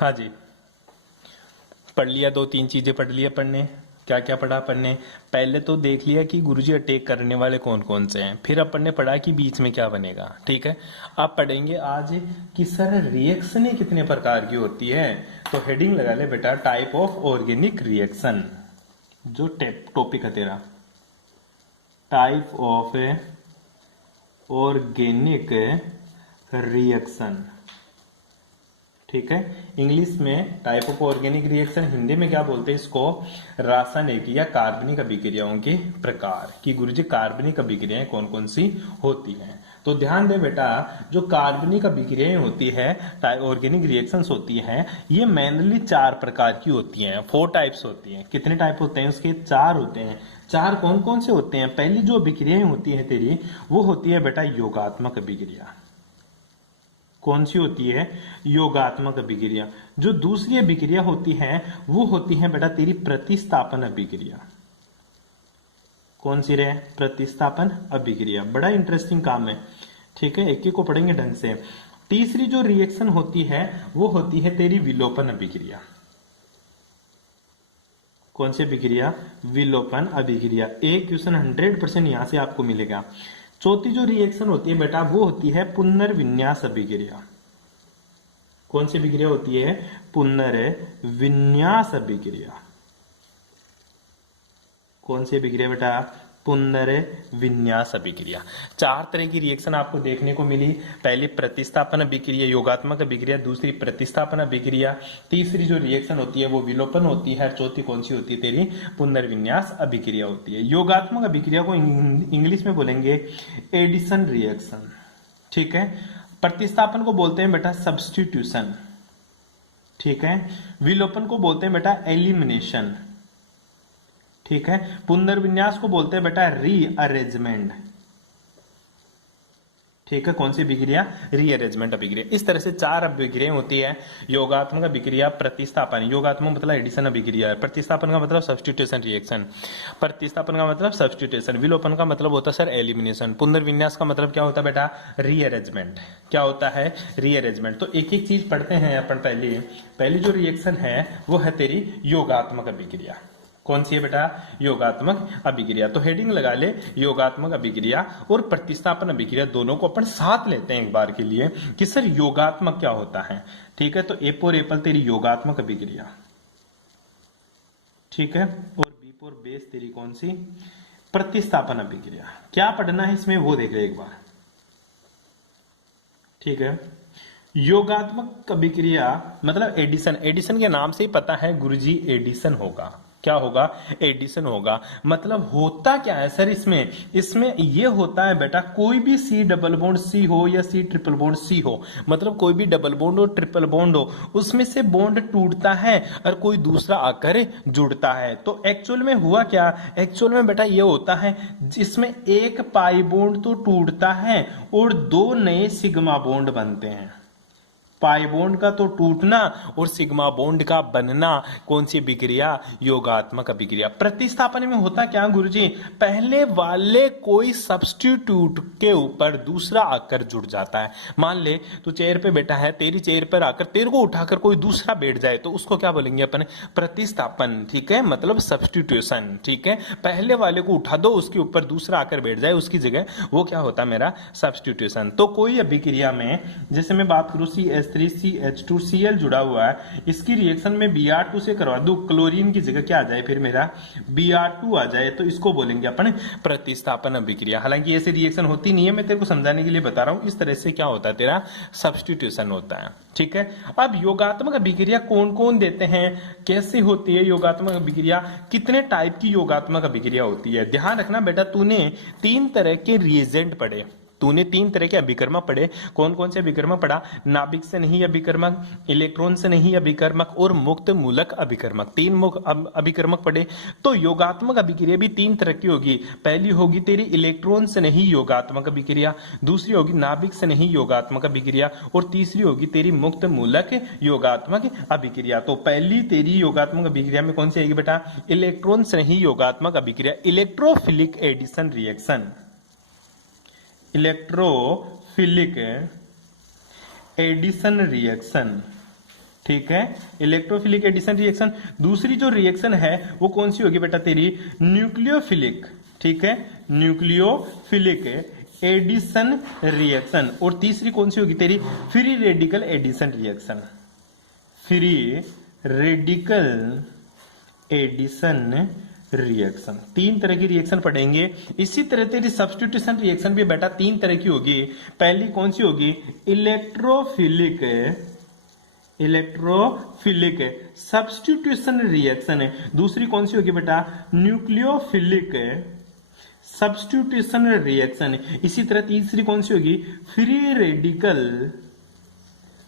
हाँ जी, पढ़ लिया, दो तीन चीजें पढ़ लिया पढ़ने। क्या क्या पढ़ा अपन ने? पहले तो देख लिया कि गुरुजी अटैक करने वाले कौन कौन से हैं, फिर अपन ने पढ़ा कि बीच में क्या बनेगा। ठीक है, अब पढ़ेंगे आज कि सर रिएक्शनें कितने प्रकार की होती है। तो हेडिंग लगा ले बेटा, टाइप ऑफ ऑर्गेनिक रिएक्शन। जो टॉपिक है तेरा, टाइप ऑफ ऑर्गेनिक रिएक्शन। ठीक है, इंग्लिश में type of organic reaction, Hindi में क्या बोलते हैं इसको? रासायनिक या कार्बनिक अभिक्रियाओं के प्रकार। कि गुरुजी कार्बनिक अभिक्रियाएं कौन कौन सी होती हैं। तो ध्यान दे बेटा, जो कार्बनिक अभिक्रियाएं होती है, ऑर्गेनिक रिएक्शंस होती हैं, ये मेनली 4 प्रकार की होती हैं। 4 टाइप्स होती हैं। कितने टाइप होते हैं उसके? 4 होते हैं। 4 कौन कौन से होते हैं? पहली जो अभिक्रियाएं होती है तेरी, वो होती है बेटा योगात्मक अभिक्रिया। कौन सी होती है? योगात्मक अभिक्रिया। जो दूसरी अभिक्रिया होती है वो होती है बेटा तेरी प्रतिस्थापन अभिक्रिया। कौन सी रे? प्रतिस्थापन अभिक्रिया। बड़ा इंटरेस्टिंग काम है। ठीक है, एक एक को पढ़ेंगे ढंग से। तीसरी जो रिएक्शन होती है वो होती है तेरी विलोपन अभिक्रिया। कौन सी अभिक्रिया? विलोपन अभिक्रिया। एक क्वेश्चन 100% यहां से आपको मिलेगा। चौथी जो रिएक्शन होती है बेटा वो होती है पुनर्विन्यास अभिक्रिया। कौन सी अभिक्रिया होती है? पुनर्विन्यास अभिक्रिया। कौन सी अभिक्रिया बेटा? पुनर्विन्यास अभिक्रिया। 4 तरह की रिएक्शन आपको देखने को मिली। पहली प्रतिस्थापन अभिक्रिया, योगात्मक अभिक्रिया। दूसरी प्रतिस्थापन अभिक्रिया। तीसरी जो रिएक्शन होती है वो विलोपन होती है। चौथी कौन सी होती है तेरी? पुनर्विन्यास अभिक्रिया होती है। योगात्मक अभिक्रिया को इंग्लिश में बोलेंगे एडिशन रिएक्शन। ठीक है, प्रतिस्थापन को बोलते हैं बेटा सब्स्टिट्यूशन। ठीक है, विलोपन को बोलते हैं बेटा एलिमिनेशन। ठीक है, पुनर्विन्यास को बोलते हैं बेटा रीअरेंजमेंट। ठीक है, कौन सी अभिक्रिया? रीअरेंजमेंट अभिक्रिया। इस तरह से 4 अभिक्रियाएं होती है। योगात्मक अभिक्रिया, प्रतिस्थापन, योगात्मक मतलब एडिशन अभिक्रिया है, प्रतिस्थापन का मतलब सब्स्टिट्यूशन रिएक्शन, प्रतिस्थापन का मतलब सब्स्टिट्यूशन, विलोपन का मतलब होता है सर एलिमिनेशन, पुनर्विन्यास का मतलब क्या होता है बेटा? रीअरेंजमेंट। क्या होता है? रीअरेंजमेंट। तो एक एक चीज पढ़ते हैं अपन। पहली जो रिएक्शन है वो है तेरी योगात्मक अभिक्रिया। कौन सी है बेटा? योगात्मक अभिक्रिया। तो हेडिंग लगा ले, योगात्मक अभिक्रिया और प्रतिस्थापन अभिक्रिया दोनों को अपन साथ लेते हैं एक बार के लिए कि सर योगात्मक क्या होता है। ठीक है, तो ए फॉर एप्पल तेरी योगात्मक अभिक्रिया। ठीक है, और बी फॉर बेस तेरी कौन सी? प्रतिस्थापन अभिक्रिया। क्या पढ़ना है इसमें वो देख ले एक बार। ठीक है, योगात्मक अभिक्रिया मतलब एडिशन। एडिशन के नाम से ही पता है गुरुजी एडिशन होगा। क्या होगा? एडिशन होगा। मतलब होता क्या है सर इसमें ये होता है बेटा, कोई भी सी डबल बॉन्ड सी हो या सी ट्रिपल बॉन्ड सी हो, मतलब कोई भी डबल बॉन्ड हो ट्रिपल बॉन्ड हो, उसमें से बॉन्ड टूटता है और कोई दूसरा आकर जुड़ता है। तो एक्चुअल में हुआ क्या? एक्चुअल में बेटा ये होता है जिसमें एक पाई बॉन्ड तो टूटता है और 2 नए सिग्मा बॉन्ड बनते हैं। पाई बॉन्ड का तो टूटना और सिग्मा बॉन्ड का बनना कौन सी अभिक्रिया? योगात्मक अभिक्रिया। प्रतिस्थापन में होता क्या गुरुजी? पहले वाले कोई सब्स्टिट्यूट के ऊपर दूसरा आकर जुड़ जाता है। मान ले तू चेयर पे बैठा है, तेरी चेयर पर आकर तेरे को उठाकर कोई दूसरा बैठ जाए तो उसको क्या बोलेंगे अपन? प्रतिस्थापन। ठीक है, मतलब सब्स्टिट्यूशन। ठीक है, पहले वाले को उठा दो, उसके ऊपर दूसरा आकर बैठ जाए उसकी जगह, वो क्या होता है मेरा? सब्स्टिट्यूशन। तो कोई अभिक्रिया में, जैसे मैं बात करूं CH3CH2Cl जुड़ा हुआ है, इसकी रिएक्शन में Br2 से करवा दूं, क्लोरीन की जगह क्या आ जाए फिर मेरा? Br2 आ जाए, तो इसको बोलेंगे अपन प्रतिस्थापन अभिक्रिया। हालांकि ऐसी रिएक्शन होती नहीं है, मैं तेरे को समझाने के लिए बता रहा हूं। इस तरह से क्या होता है तेरा? सब्स्टिट्यूशन होता है। ठीक है, अब योगात्मक अभिक्रिया कौन कौन देते हैं, कैसे होती है योगात्मक अभिक्रिया, कितने टाइप की योगात्मक अभिक्रिया होती है? ध्यान रखना बेटा, तूने 3 तरह के रिएजेंट पढ़े, तूने 3 तरह के अभिकर्मक पढ़े। कौन कौन से अभिकर्मक पढ़ा? नाभिक से नहीं अभिकर्मक, इलेक्ट्रॉन से नहीं अभिकर्मक और मुक्त मूलक अभिकर्मक। 3 अभिकर्मक पढ़े। तो योगात्मक अभिक्रिया भी 3 तरह की होगी। पहली होगी तेरी इलेक्ट्रॉन से नहीं योगात्मक अभिक्रिया, दूसरी होगी नाभिक से नहीं योगात्मक अभिक्रिया और तीसरी होगी तेरी मुक्त मूलक योगात्मक अभिक्रिया। तो पहली तेरी योगात्मक अभिक्रिया में कौन सी आएगी बेटा? इलेक्ट्रॉन से नहीं योगात्मक अभिक्रिया, electrophilic addition reaction. Electrophilic addition reaction. ठीक है, इलेक्ट्रोफिलिक एडिशन रिएक्शन। दूसरी जो रिएक्शन है वो कौन सी होगी बेटा तेरी, न्यूक्लियोफिलिक, ठीक है, न्यूक्लियोफिलिक एडिशन रिएक्शन। और तीसरी कौन सी होगी तेरी, free radical addition reaction, free radical addition reaction. तीन तरह की रिएक्शन पढ़ेंगे। इसी तरह तेरी सब्स्टिट्यूशन रिएक्शन भी बेटा तीन तरह की होगी। पहली कौन सी होगी, इलेक्ट्रोफिलिक, इलेक्ट्रोफिलिक सब्स्टिट्यूशन रिएक्शन है। दूसरी कौन सी होगी बेटा, न्यूक्लियोफिलिक सब्स्टिट्यूशन रिएक्शन। इसी तरह तीसरी कौन सी होगी, फ्री रेडिकल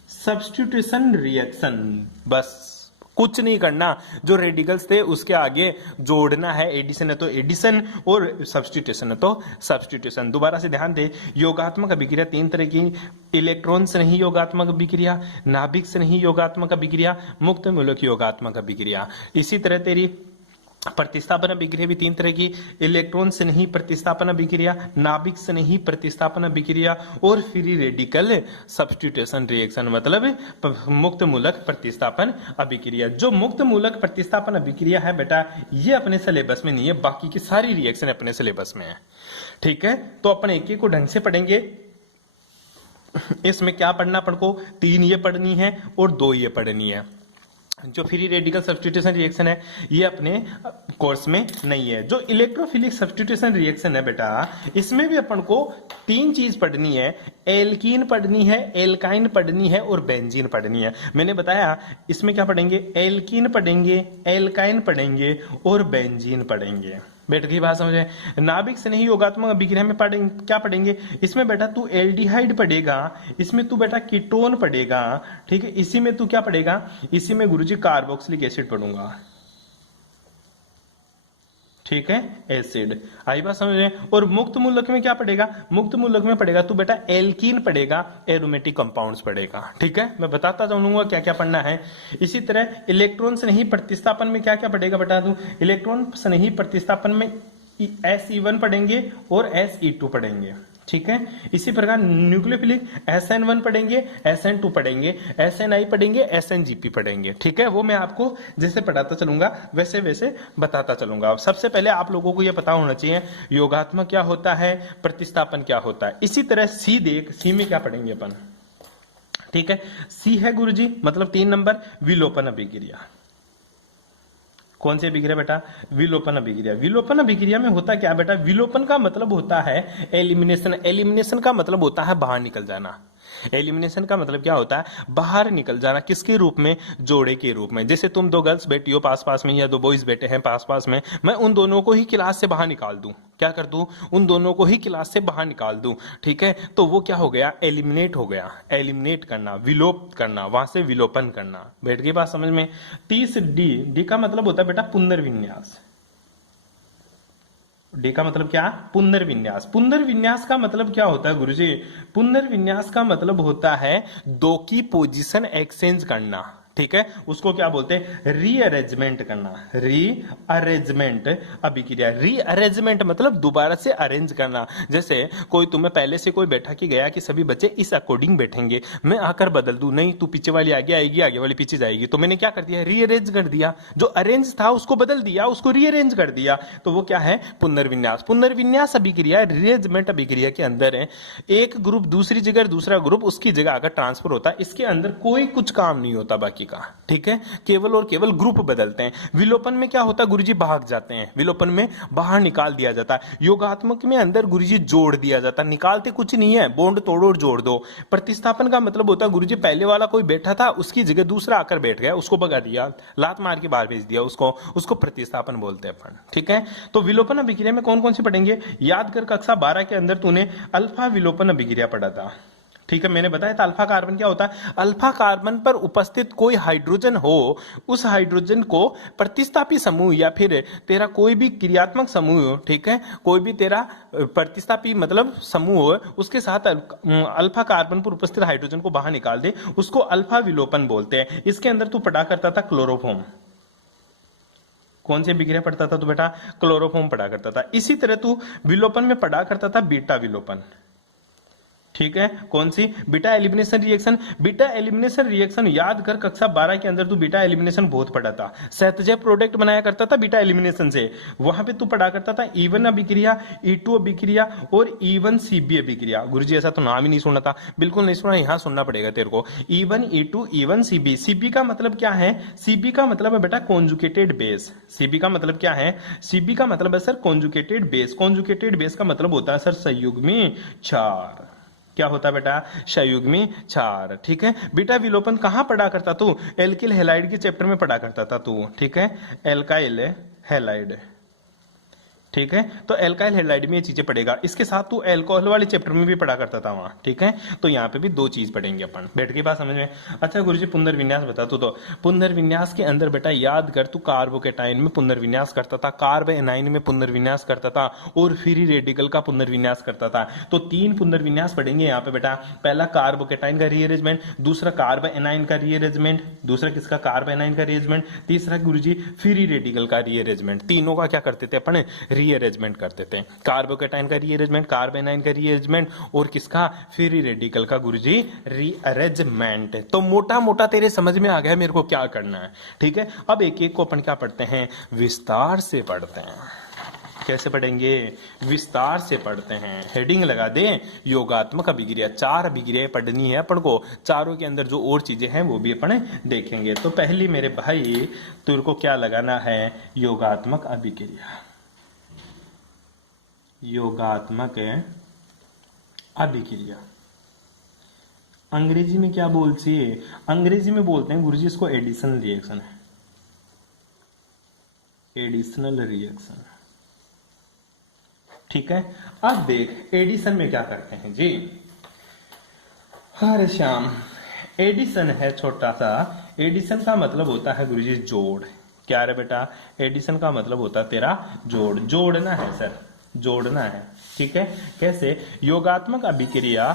सब्स्टिट्यूशन रिएक्शन। बस कुछ नहीं करना, जो रेडिकल्स थे उसके आगे जोड़ना है। एडिशन है तो एडिशन और सब्स्टिट्यूशन है तो सब्स्टिट्यूशन। दोबारा से ध्यान दे, योगात्मक अभिक्रिया तीन तरह की, इलेक्ट्रॉन से नहीं योगात्मक अभिक्रिया, नाभिक से नहीं योगात्मक अभिक्रिया, मुक्त मूलक योगात्मक अभिक्रिया। इसी तरह तेरी प्रतिस्थापन अभिक्रिया भी तीन तरह की, इलेक्ट्रॉन से नहीं प्रतिस्थापन अभिक्रिया, नाभिक से नहीं प्रतिस्थापन अभिक्रिया और फ्री रेडिकल सब्स्टिट्यूशन रिएक्शन, मतलब मुक्त मूलक प्रतिस्थापन अभिक्रिया। जो मुक्त मूलक प्रतिस्थापन अभिक्रिया है बेटा ये अपने सिलेबस में नहीं है, बाकी की सारी रिएक्शन अपने सिलेबस में है। ठीक है, तो अपन एक एक को ढंग से पढ़ेंगे। इसमें क्या पढ़ना अपन को, तीन ये पढ़नी है और दो ये पढ़नी है। जो फ्री रेडिकल सब्स्टिट्यूशन रिएक्शन है ये अपने कोर्स में नहीं है। जो इलेक्ट्रोफिलिक सब्स्टिट्यूशन रिएक्शन है बेटा इसमें भी अपन को तीन चीज पढ़नी है, एल्कीन पढ़नी है, एल्काइन पढ़नी है और बेंजीन पढ़नी है। मैंने बताया इसमें क्या पढ़ेंगे, एल्कीन पढ़ेंगे, एल्काइन पढ़ेंगे और बेंजीन पढ़ेंगे। बैठ गई बात समझ में। नाभिक से नहीं योगात्मक अभिक्रिया में पढ़ेंगे, क्या पढ़ेंगे, इसमें बेटा तू एल्डिहाइड पढ़ेगा, इसमें तू बेटा कीटोन पढ़ेगा, ठीक है, इसी में तू क्या पढ़ेगा, इसी में गुरुजी कार्बोक्सिलिक एसिड पढ़ूंगा, ठीक है, एसिड। आई बात समझ में। और मुक्त मूलक में क्या पढ़ेगा, मुक्त मूलक में पढ़ेगा तू बेटा एल्कीन पढ़ेगा, एरोमेटिक कंपाउंड्स पढ़ेगा, ठीक है, मैं बताता जाऊंगा क्या क्या पढ़ना है। इसी तरह इलेक्ट्रॉन से नहीं प्रतिस्थापन में क्या क्या पढ़ेगा बता दूं, इलेक्ट्रॉन से नहीं प्रतिस्थापन में SE1 पढ़ेंगे और SE2 पढ़ेंगे, ठीक है। इसी प्रकार न्यूक्लियोफिलिक SN1 पढ़ेंगे, SN2 पढ़ेंगे, SNI पढ़ेंगे, SNGP पढ़ेंगे, ठीक है। वो मैं आपको जैसे पढ़ाता चलूंगा वैसे वैसे बताता चलूंगा। सबसे पहले आप लोगों को यह पता होना चाहिए योगात्मक क्या होता है, प्रतिस्थापन क्या होता है। इसी तरह सी देख, सी में क्या पढ़ेंगे अपन, ठीक है। सी है गुरुजी मतलब 3 नंबर विलोपन अभिक्रिया। कौन सी अभिक्रिया बेटा, विलोपन अभिक्रिया। विलोपन अभिक्रिया में होता क्या बेटा, विलोपन का मतलब होता है एलिमिनेशन, एलिमिनेशन का मतलब होता है बाहर निकल जाना। एलिमिनेशन का मतलब क्या होता है, बाहर निकल जाना, किसके रूप में, जोड़े के रूप में। जैसे तुम दो गर्ल्स बैठी हो पास पास में या दो बॉयज बैठे हैं पास पास में, मैं उन दोनों को ही क्लास से बाहर निकाल दूं, क्या कर दूं, उन दोनों को ही क्लास से बाहर निकाल दूं, ठीक है, तो वो क्या हो गया, एलिमिनेट हो गया। एलिमिनेट करना, विलोप करना, वहां से विलोपन करना। बैठ गई बात समझ में। 30 डी का मतलब होता है बेटा पुनर्विन्यास। डी का मतलब क्या, पुनर्विन्यास। पुनर्विन्यास का मतलब क्या होता है गुरुजी, पुनर्विन्यास का मतलब होता है दो की पोजीशन एक्सचेंज करना, ठीक है, उसको क्या बोलते हैं, रीअरेंजमेंट करना। रीअरेंजमेंट अभिक्रिया, रीअरेंजमेंट मतलब दोबारा से अरेंज करना। जैसे कोई तुम्हें पहले से कोई बैठा के गया कि सभी बच्चे इस अकॉर्डिंग बैठेंगे, मैं आकर बदल दूं, नहीं तू पीछे वाली आगे आएगी, आगे वाली पीछे जाएगी, तो मैंने क्या कर दिया, रीअरेंज कर दिया। जो अरेंज था उसको बदल दिया, उसको रीअरेंज कर दिया, तो वो क्या है, पुनर्विन्यास। पुनर्विन्यास अभिक्रिया रीअरेंजमेंट अभिक्रिया के अंदर है, एक ग्रुप दूसरी जगह, दूसरा ग्रुप उसकी जगह आकर ट्रांसफर होता है। इसके अंदर कोई कुछ काम नहीं होता बाकी का, ठीक है, केवल और केवल ग्रुप बदलते हैं। विलोपन में क्या होता है गुरुजी, भाग जाते हैं, विलोपन में बाहर निकाल दिया जाता है। योगात्मक में अंदर गुरुजी जोड़ दिया जाता है, निकालते कुछ नहीं है, बॉन्ड तोड़ो और जोड़ दो। प्रतिस्थापन का मतलब होता है गुरुजी पहले वाला कोई बैठा था उसकी जगह दूसरा आकर बैठ गया, उसको भगा दिया, लात मार के बाहर भेज दिया, उसको प्रतिस्थापन बोलते हैं अपन, ठीक है। तो विलोपन अभिक्रिया में कौन कौन सी पढ़ेंगे, याद कर कक्षा 12 के अंदर तूने अल्फा विलोपन अभिक्रिया पढ़ा था, ठीक है, मैंने बताया था अल्फा कार्बन क्या होता है। अल्फा कार्बन पर उपस्थित कोई हाइड्रोजन हो, उस हाइड्रोजन को प्रतिस्थापी समूह या फिर तेरा कोई भी क्रियात्मक समूह हो, ठीक है, कोई भी तेरा प्रतिस्थापी मतलब समूह हो, उसके साथ अल्फा कार्बन पर उपस्थित हाइड्रोजन को बाहर निकाल दे, उसको अल्फा विलोपन बोलते हैं। इसके अंदर तू पढ़ा करता था क्लोरोफॉर्म। कौन सी अभिक्रिया पढ़ता था तू बेटा, क्लोरोफॉर्म पढ़ा करता था। इसी तरह तू विलोपन में पढ़ा करता था बीटा विलोपन। ठीक है, कौन सी? Beta elimination reaction. Beta elimination reaction याद कर, कक्षा 12 के अंदर तू बीटा एलिमिनेशन बहुत पढ़ा था। सहतजय प्रोडक्ट बनाया करता था बीटा एलिमिनेशन से, वहां पे तू पढ़ा करता था E1 अभिक्रिया, E2 अभिक्रिया और E1 CB अभिक्रिया। गुरुजी ऐसा तो नाम ही नहीं सुना था, बिल्कुल नहीं सुना, यहां सुनना पड़ेगा तेरे को। E1 E2 E1 CB। CB का मतलब क्या है? CB का मतलब है बेटा कॉन्जुगेटेड बेस। CB का मतलब क्या है? CB का मतलब है sir conjugated base. Conjugated base का मतलब होता है सर संयुग्मी क्षार। क्या होता है बेटा? संयुग्मी क्षार। ठीक है बेटा, विलोपन कहां पढ़ा करता तू? एल्किल हैलाइड के चैप्टर में पढ़ा करता था तू। ठीक है, एल्काइल हैलाइड। ठीक है, तो एल्काइल हैलाइड में ये चीजें पढ़ेगा। इसके साथ तू एल्कोहल वाले चैप्टर में भी पढ़ा करता था वहां। ठीक है, तो यहाँ पे भी दो चीज पढ़ेंगे अपन। बैठ के बात समझ में? अच्छा गुरुजी पुनर्विन्यास बता तू। तो पुनर्विन्यास के अंदर बेटा याद कर, तू कार्बोकेटाइन में पुनर्विन्यास करता था, कार्ब एनाइन में पुनर्विन्यास करता था और फ्री रेडिकल का पुनर्विन्यास करता था। तो 3 पुनर्विन्यास पढ़ेंगे यहाँ पे बेटा। पहला कार्बोकेटाइन का रीअरेंजमेंट, दूसरा कार्ब एनाइन का रीअरेंजमेंट, दूसरा किसका? कार्ब एनाइन का रीअरेंजमेंट, तीसरा गुरुजी फ्री रेडिकल का रीअरेंजमेंट। तीनों का क्या करते थे अपन? रीअरेंजमेंट करते थे। कार्बोकेटाइन का रीअरेंजमेंट, कार्ब एनाइन का रीअरेंजमेंट और किसका? फ्री रेडिकल का गुरुजी रीअरेंजमेंट। तो मोटा मोटा तेरे समझ में आ गया मेरे को क्या करना है। ठीक है, अब एक एक को अपन क्या पढ़ते हैं? विस्तार से पढ़ते हैं। कैसे पढ़ेंगे? विस्तार से पढ़ते हैं। हेडिंग लगा दे योगात्मक अभिक्रिया। 4 अभिक्रियाएं पढ़नी है अपन को, चारों के अंदर जो और चीजें हैं वो भी अपन देखेंगे। तो पहली मेरे भाई तेरे को क्या लगाना है? योगात्मक अभिक्रिया। योगात्मक अभिक्रिया अंग्रेजी में क्या बोलती है? अंग्रेजी में बोलते हैं गुरुजी इसको एडिशनल रिएक्शन है। Additional reaction. ठीक है, अब देख एडिशन में क्या करते हैं जी। हरे श्याम, एडिशन है छोटा सा। एडिशन का मतलब होता है गुरुजी जोड़। क्या रे बेटा? एडिशन का मतलब होता है तेरा जोड़। जोड़ना है सर, जोड़ना है। ठीक है, कैसे? योगात्मक अभिक्रिया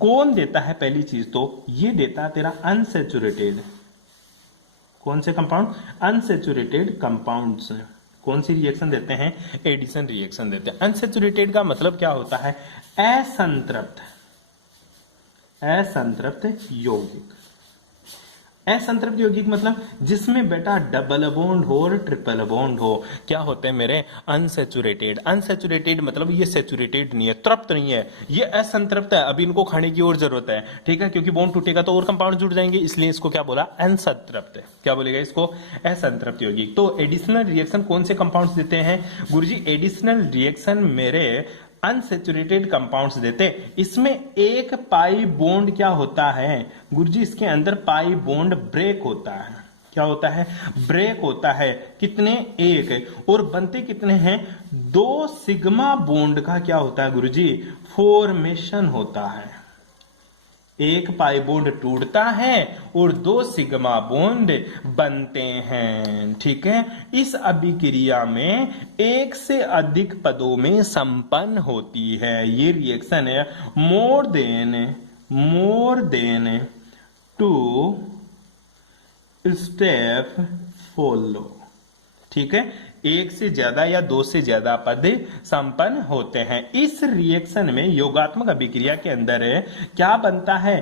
कौन देता है? पहली चीज तो ये देता है तेरा अनसेचुरेटेड। कौन से कंपाउंड? Unsaturated compounds. कौन सी रिएक्शन देते हैं? एडिशन रिएक्शन देते हैं। अनसेचुरेटेड का मतलब क्या होता है? असंतृप्त, असंतृप्त यौगिक। असंतृप्त यौगिक मतलब जिसमें बेटा डबल बॉन्ड हो और ट्रिपल बॉन्ड हो। क्या होते हैं मेरे? अनसेचुरेटेड। अनसेचुरेटेड मतलब ये सेचुरेटेड नहीं है, तृप्त नहीं है, ये असंतृप्त है। अभी इनको खाने की और जरूरत है। ठीक है, क्योंकि बॉन्ड टूटेगा तो और कंपाउंड जुड़ जाएंगे, इसलिए इसको क्या बोला? असंतृप्त। क्या बोलेगा इसको? असंतृप्त यौगिक। तो एडिशनल रिएक्शन कौन से कंपाउंड्स देते हैं गुरुजी? एडिशनल रिएक्शन मेरे अनसेचुरेटेड कंपाउंड्स देते। इसमें एक पाई बॉन्ड क्या होता है गुरुजी? इसके अंदर पाई बॉन्ड ब्रेक होता है। क्या होता है? ब्रेक होता है। कितने? एक। और बनते कितने हैं? 2 सिग्मा बॉन्ड का क्या होता है गुरुजी? फॉर्मेशन होता है। एक पाई बॉन्ड टूटता है और 2 सिग्मा बॉन्ड बनते हैं। ठीक है, इस अभिक्रिया में एक से अधिक पदों में संपन्न होती है। ये रिएक्शन है मोर देन 2 स्टेप फॉलो। ठीक है, एक से ज्यादा या 2 से ज्यादा पद संपन्न होते हैं। इस रिएक्शन में योगात्मक अभिक्रिया के अंदर क्या बनता है?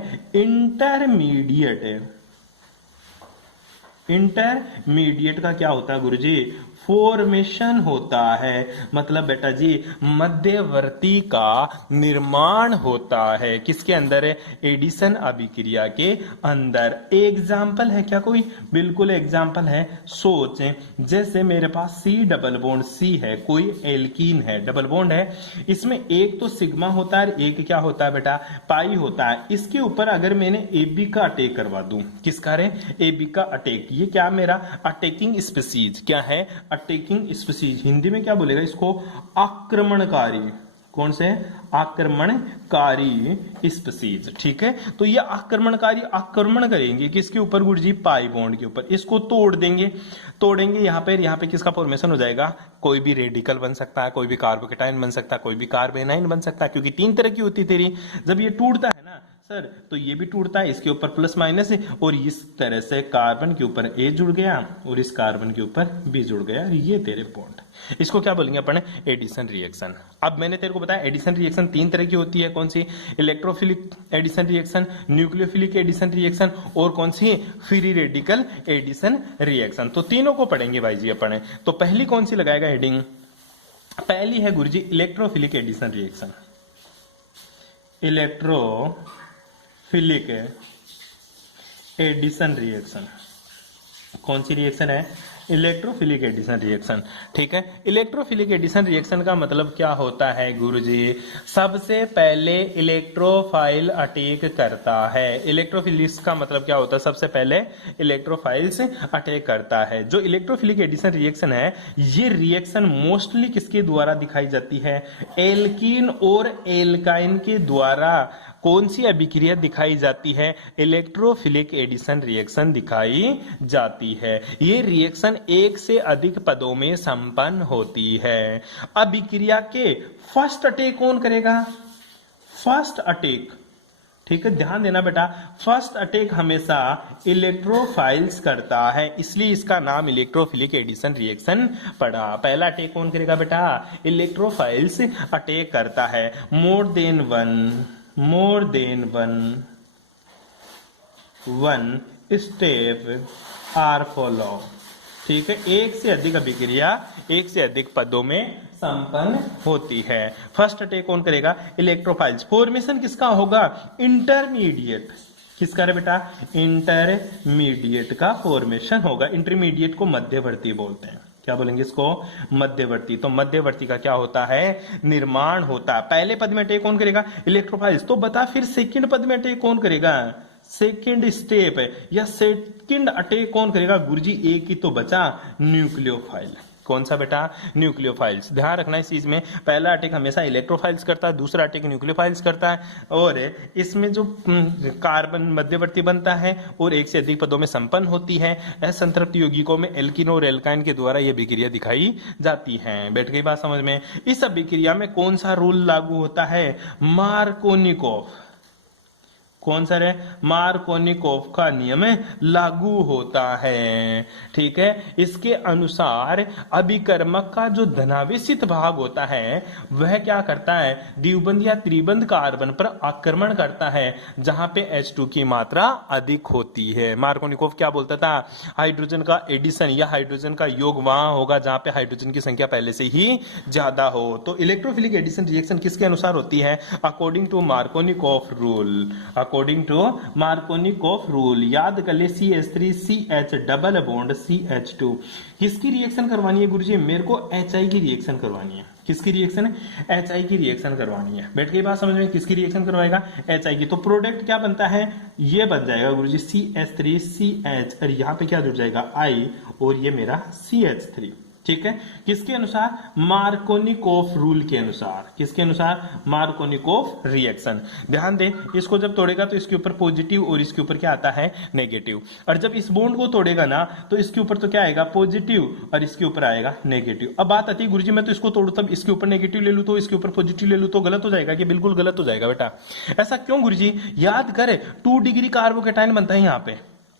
इंटरमीडिएट का क्या होता है गुरुजी? फॉर्मेशन होता है। मतलब बेटा जी मध्यवर्ती का निर्माण होता है। किसके अंदर? एडिशन अभिक्रिया के अंदर। एग्जाम्पल है क्या कोई? बिल्कुल एग्जाम्पल है। सोचें जैसे मेरे पास C डबल बॉन्ड C है, कोई एल्कीन है, डबल बॉन्ड है, इसमें एक तो सिग्मा होता है, एक क्या होता है बेटा? पाई होता है। इसके ऊपर अगर मैंने AB का अटैक करवा दूं, किसका रे? AB का अटैक। ये क्या मेरा? Attacking species. क्या है? Attacking species. हिंदी में क्या बोलेगा इसको? आक्रमणकारी। कौन से? आक्रमणकारी स्पीसीज। ठीक है, तो ये आक्रमणकारी आक्रमण करेंगे किसके ऊपर गुरुजी? पाई बॉन्ड के ऊपर। इसको तोड़ेंगे यहाँ पे किसका फॉर्मेशन हो जाएगा? कोई भी रेडिकल बन सकता है, कोई भी कार्बोकेटाइन बन सकता है, कोई भी कार्ब एनाइन बन सकता है, क्योंकि 3 तरह की होती तेरी। जब ये टूटता है ना सर, तो ये भी टूटता है, इसके ऊपर प्लस माइनस है, और इस तरह से कार्बन के ऊपर ए जुड़ गया और इस कार्बन के ऊपर बी जुड़ गया, ये तेरे बॉन्ड। इसको क्या बोलेंगे अपन? Addition reaction. अब मैंने तेरे को बताया एडिशन रिएक्शन 3 तरह की होती है। कौन सी? Electrophilic addition reaction, nucleophilic addition reaction, और कौन सी? Free radical addition reaction. तो तीनों को पढ़ेंगे भाई जी अपन। तो पहली कौन सी लगाएगा हेडिंग? पहली है गुरुजी electrophilic addition reaction. Electrophilic addition reaction कौन सी रिएक्शन है? Electrophilic addition reaction. ठीक है, इलेक्ट्रोफिलिक एडिशन रिएक्शन का मतलब क्या होता है गुरुजी? सबसे पहले इलेक्ट्रोफाइल अटैक करता है। इलेक्ट्रोफिलिक्स का मतलब क्या होता है? सबसे पहले इलेक्ट्रोफाइल्स अटैक करता है। जो इलेक्ट्रोफिलिक एडिशन रिएक्शन है, ये रिएक्शन मोस्टली किसके द्वारा दिखाई जाती है? एल्कीन और एल्काइन के द्वारा। कौन सी अभिक्रिया दिखाई जाती है? इलेक्ट्रोफिलिक एडिशन रिएक्शन दिखाई जाती है। ये रिएक्शन एक से अधिक पदों में संपन्न होती है। अभिक्रिया के फर्स्ट अटैक कौन करेगा? फर्स्ट अटैक, ठीक है, ध्यान देना बेटा, फर्स्ट अटैक हमेशा इलेक्ट्रोफाइल्स करता है, इसलिए इसका नाम इलेक्ट्रोफिलिक एडिशन रिएक्शन पड़ा। पहला अटैक कौन करेगा बेटा? इलेक्ट्रोफाइल्स अटैक करता है। More than one step are follow. ठीक है, एक से अधिक अभिक्रिया एक से अधिक पदों में संपन्न होती है। फर्स्ट अटैक कौन करेगा? इलेक्ट्रोफाइल्स। फॉर्मेशन किसका होगा? इंटरमीडिएट। किसका रे बेटा? इंटरमीडिएट का फॉर्मेशन होगा। इंटरमीडिएट को मध्यवर्ती बोलते हैं। क्या बोलेंगे इसको? मध्यवर्ती। तो मध्यवर्ती का क्या होता है? निर्माण होता है। पहले पद में अटैक कौन करेगा? इलेक्ट्रोफाइल्स। तो बता फिर सेकंड पद में अटैक कौन करेगा? सेकंड स्टेप या सेकंड अटैक कौन करेगा? गुरुजी एक ही तो बचा, न्यूक्लियोफाइल। कौन सा बेटा? न्यूक्लियोफाइल्स। ध्यान रखना इस चीज में, पहला अटैक हमेशा इलेक्ट्रोफाइल्स करता है, दूसरा अटैक न्यूक्लियोफाइल्स करता है, और इसमें जो कार्बन मध्यवर्ती बनता है और एक से अधिक पदों में संपन्न होती है। असंतृप्त यौगिकों में एल्किन और एल्काइन के द्वारा यह अभिक्रिया दिखाई जाती है। बैठ गई बात समझ में? इस अभिक्रिया में कौन सा रूल लागू होता है? मार्कोनिकोव। कौन सा है? मार्कोनिकोव का नियम लागू होता है। ठीक है, इसके अनुसार अभिकर्मक का जो धनावेशित भाग होता है वह क्या करता है? द्विबंध या त्रिबंध कार्बन पर आक्रमण करता है जहां पे H2 की मात्रा अधिक होती है। मार्कोनिकोव क्या बोलता था? हाइड्रोजन का एडिशन या हाइड्रोजन का योग वहां होगा जहां पे हाइड्रोजन की संख्या पहले से ही ज्यादा हो। तो इलेक्ट्रोफिलिक एडिशन रिएक्शन किसके अनुसार होती है? According to Markovnikov rule. According to Markovnikov rule. याद कर ले, CH3CH डबल बॉन्ड CH2। किसकी रिएक्शन करवानी है गुरुजी? मेरे को HI की रिएक्शन करवानी है। किसकी रिएक्शन है? HI की रिएक्शन करवानी है। बैठ गई बात समझ में? किसकी रिएक्शन करवाएगा? HI की। तो प्रोडक्ट क्या बनता है? ये बन जाएगा गुरुजी CH3CH, और यहां पे क्या जुड़ जाएगा? I, और ये मेरा CH3। ठीक है, किसके अनुसार? मार्कोनिकोव रूल के अनुसार। किसके अनुसार? Markovnikov reaction. ध्यान दे, इसको जब तोड़ेगा तो इसके ऊपर पॉजिटिव और इसके ऊपर क्या आता है? नेगेटिव। और जब इस बॉन्ड को तोड़ेगा ना तो इसके ऊपर तो क्या आएगा? पॉजिटिव, और इसके ऊपर आएगा नेगेटिव। अब बात आती है गुरुजी मैं तो इसको तोड़ू तब इसके ऊपर नेगेटिव ले लूं तो इसके ऊपर पॉजिटिव ले लूं तो गलत हो जाएगा कि? बिल्कुल गलत हो जाएगा बेटा। ऐसा क्यों गुरुजी? याद करे 2 डिग्री कार्बोकेटाइन बनता है यहाँ पे,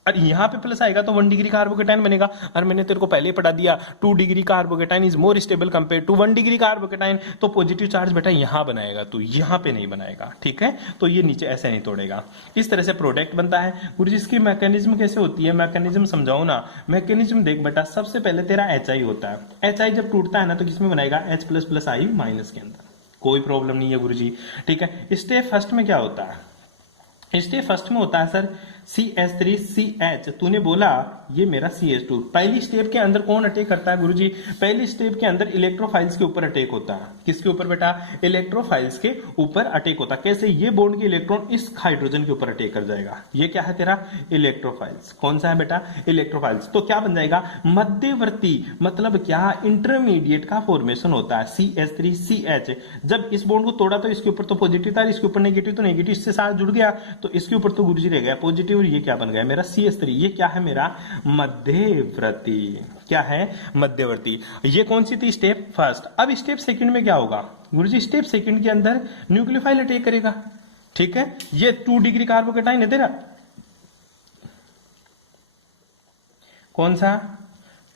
और यहां पे प्लस आएगा तो 1 डिग्री कार्बोकेटाइन बनेगा। और मैंने तेरे को पहले ही पढ़ा दिया 2 degree carbocation is more stable compare to 1 degree carbocation. तो पॉजिटिव चार्ज बेटा यहां बनाएगा, तो यहां पे नहीं बनाएगा। ठीक है, तो ये नीचे ऐसे नहीं तोड़ेगा। इस तरह से प्रोडक्ट बनता है। गुरुजी इसकी मैकेनिज्म कैसे होती है? मैकेनिज्म समझाओ ना। मैकेनिज्म देख बेटा, सबसे पहले तेरा HI होता है। HI जब टूटता है ना तो किसमें बनेगा? H++I माइनस के अंदर। कोई प्रॉब्लम नहीं है गुरुजी। ठीक है, स्टेप फर्स्ट में क्या होता है? स्टेप फर्स्ट में होता है सर CH3CH। तूने बोला ये मेरा CH2। पहली स्टेप के अंदर कौन अटैक करता है गुरुजी? पहली स्टेप के अंदर इलेक्ट्रोफाइल्स के ऊपर अटैक होता है। किसके ऊपर बेटा? इलेक्ट्रोफाइल्स के ऊपर अटैक होता है। कैसे? ये बॉन्ड के इलेक्ट्रॉन इस हाइड्रोजन के ऊपर अटैक कर जाएगा। ये क्या है तेरा? इलेक्ट्रोफाइल्स। कौन सा है बेटा? इलेक्ट्रोफाइल्स। तो क्या बन जाएगा? मध्यवर्ती, मतलब क्या? इंटरमीडिएट का फॉर्मेशन होता है CH3CH। जब इस बॉन्ड को तोड़ा तो इसके ऊपर तो पॉजिटिव था, इसके ऊपर नेगेटिव, तो नेगेटिव इससे साथ जुड़ गया तो इसके ऊपर तो गुरुजी रह गया पॉजिटिव, और ये क्या बन गया? मेरा CH3। ये क्या है? मेरा मध्यवर्ती। क्या है? मध्यवर्ती। ये कौन सी थी? Step first. अब स्टेप सेकंड में क्या होगा गुरुजी? स्टेप सेकंड के अंदर न्यूक्लियोफाइल अटैक करेगा। ठीक है, ये 2 डिग्री कार्बोकेटाइन है तेरा, कौन सा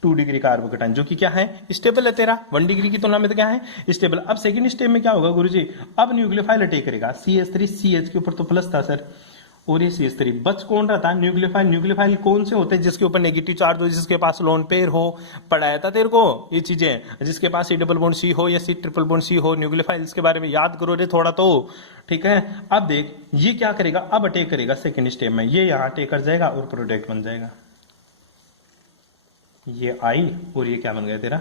2 डिग्री कार्बोकेटाइन, जो कि क्या है स्टेबल है तेरा, 1 डिग्री की तुलना में तो क्या है स्टेबल। अब सेकंड स्टेप में क्या होगा गुरुजी, अब न्यूक्लियोफाइल अटैक करेगा, CH3 CH के ऊपर तो प्लस था सर, और ये CH3 बच कौन रहा था न्यूक्लियोफाइल। न्यूक्लियोफाइल कौन से होते हैं, जिसके ऊपर नेगेटिव चार्ज हो, जिसके पास लोन पेयर हो, पढ़ाया था तेरे को ये चीजें, जिसके पास C डबल बॉन्ड C हो या C ट्रिपल बॉन्ड C हो, न्यूक्लियोफाइल्स के बारे में याद करो रे थोड़ा तो, ठीक है। अब देख ये क्या करेगा, अब अटैक करेगा सेकेंड स्टेप में, ये यहाँ अटैक कर जाएगा और प्रोडक्ट बन जाएगा, ये आई और ये क्या बन गया तेरा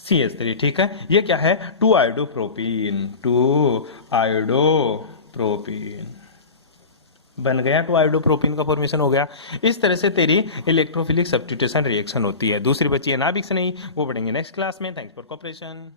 CH3, ठीक है। ये क्या है 2 आयोडोप्रोपीन, 2 आयोडोप्रोपीन बन गया, 2 आयोडोप्रोपीन का फॉर्मेशन हो गया। इस तरह से तेरी इलेक्ट्रोफिलिक सब्स्टिट्यूशन रिएक्शन होती है। दूसरी बची है नाभिक से नहीं, वो पढ़ेंगे नेक्स्ट क्लास में। Thanks for cooperation.